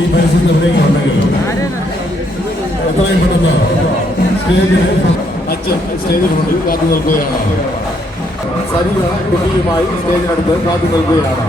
ഈ പരിസ്ഥിതി എവിടെയെങ്കിലും ഉണ്ടെങ്കിൽ എത്രയും പെട്ടെന്ന് അച്ഛൻ സ്റ്റേജിന് മുന്നിൽ കാത്തു നിൽക്കുകയാണ്. സരിക കുട്ടിയുമായി സ്റ്റേജിനടുത്ത് കാത്തു നിൽക്കുകയാണ്.